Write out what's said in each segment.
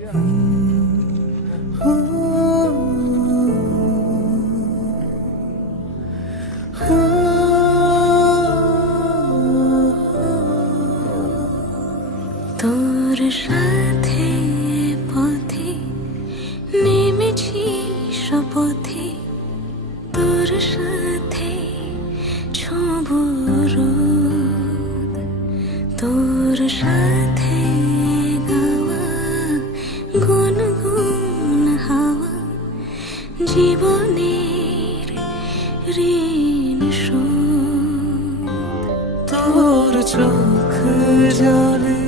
তোর সাথে পথে নেমেছি শপথে, তোর সাথে ছোঁব রোদ, তোর সাথে গাওয়া গুনগুন হাওয়া জীবনের ঋণ শোধ। তোর চোখ জলে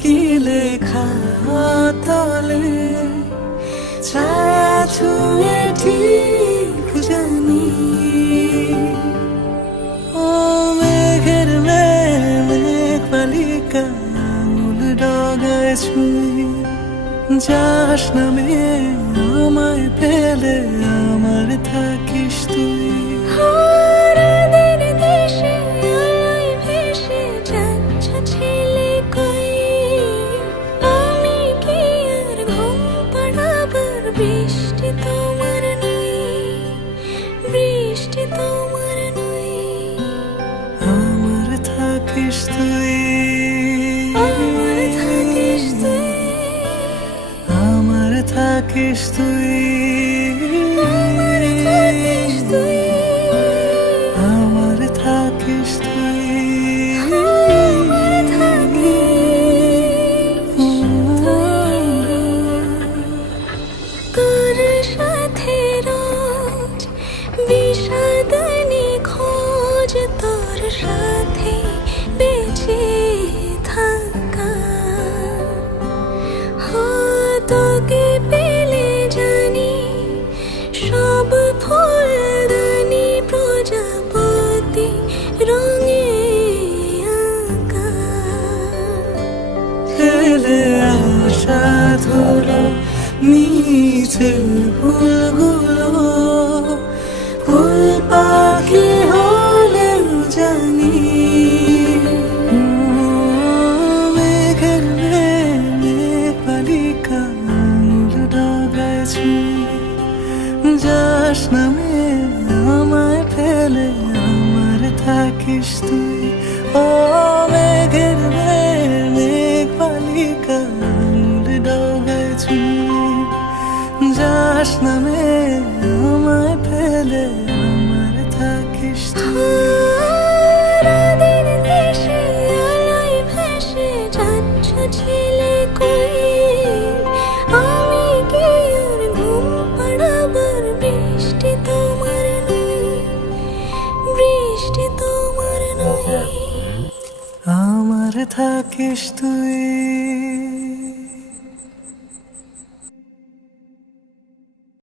কি লেখা তলে ছায়া ছুঁয়ে ঠিক জানি, ও মেঘের মেঘ বালিকা আঙুল ডগায় ছুঁয়ে যাস নামে আমায় পেলে আমার থাকিস তুই। বৃষ্টি তোমার নই, বৃষ্টি তোমার নই, আমার থাকিস তুই, আমার থাকিস তুই, আমার থাকিস তুই, আমার থাকিস তুই, আমার থাকিস তুই, আমার থাকিস তুই। তোর সাথে রোজ বিষাদনি খোঁজ, তোর সাথে বেঁচে থাকা, তোকে পেলে জানি সব ফুলদানি প্রজাপতি রঙে আঁকা। ফেলে আসা ধুলো নিচে ফুলগুলো ফুল পাখি হলেও জানি, মেঘের মেঘ বালিকা আঙুল ডগায় ছুঁয়ে যাস নামে আমায় ফেলে আমার থাকিস তুই। ও মেঘের মেঘ বালিকা আঙুল ডগায় ছুঁয়ে যাস নামে আমায় ফেলে আমার থাকিস তুই। রাতের দেশে আলোয় ভেসে যাচ্ছ ছেলে কই, আমি কি আর ঘুম পাড়াবার বৃষ্টি তোমার নই, বৃষ্টি তোমার নই, আমার থাকিস তুই।